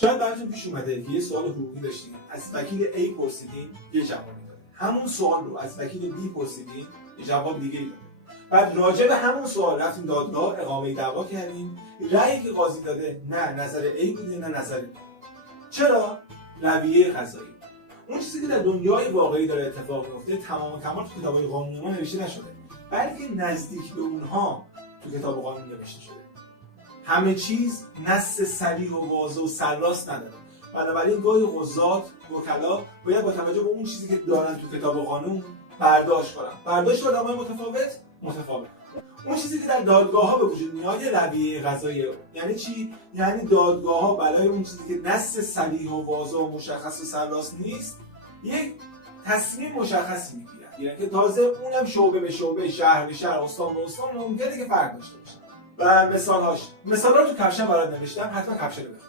شاید براتون پیش اومده که یه سوال حقوقی داشتین، از وکیل A پرسیدین یه جوابی داده، همون سوال رو از وکیل B پرسیدین یه جواب دیگه ای داده، بعد راجع به همون سوال رفتیم دادگاه اقامه دعوا کردیم، رأیی که قاضی داده نه نظر A بوده نه نظر B. چرا؟ رویه قضایی. اون چیزی که در دنیای واقعی داره اتفاق میفته تمام و کمال تو کتاب‌های قانونی ما نوشته نشده، بلکه نزدیک به اونها تو کتاب قانون نوشته شده. همه چیز نص صریح و واضح و سرراست نداره. بنابراین گاهی قضات، وکلا باید با توجه به اون چیزی که دارن تو کتاب قانون برداشت کنن. برداشت آدمای متفاوت. اون چیزی که در دادگاه‌ها به وجود میاد رویه قضاییه. یعنی چی؟ یعنی دادگاه‌ها برای اون چیزی که نص صریح و واضح و مشخص و سرراست نیست، یک تصمیم مشخصی میگیرن. یعنی که تازه اونم شعبه به شعبه، شهر به شهر، استان به استان ممکنه که فرق داشته باشه. و مثالا رو تو کپشن برات نوشتم، حتما کپشن رو بخون.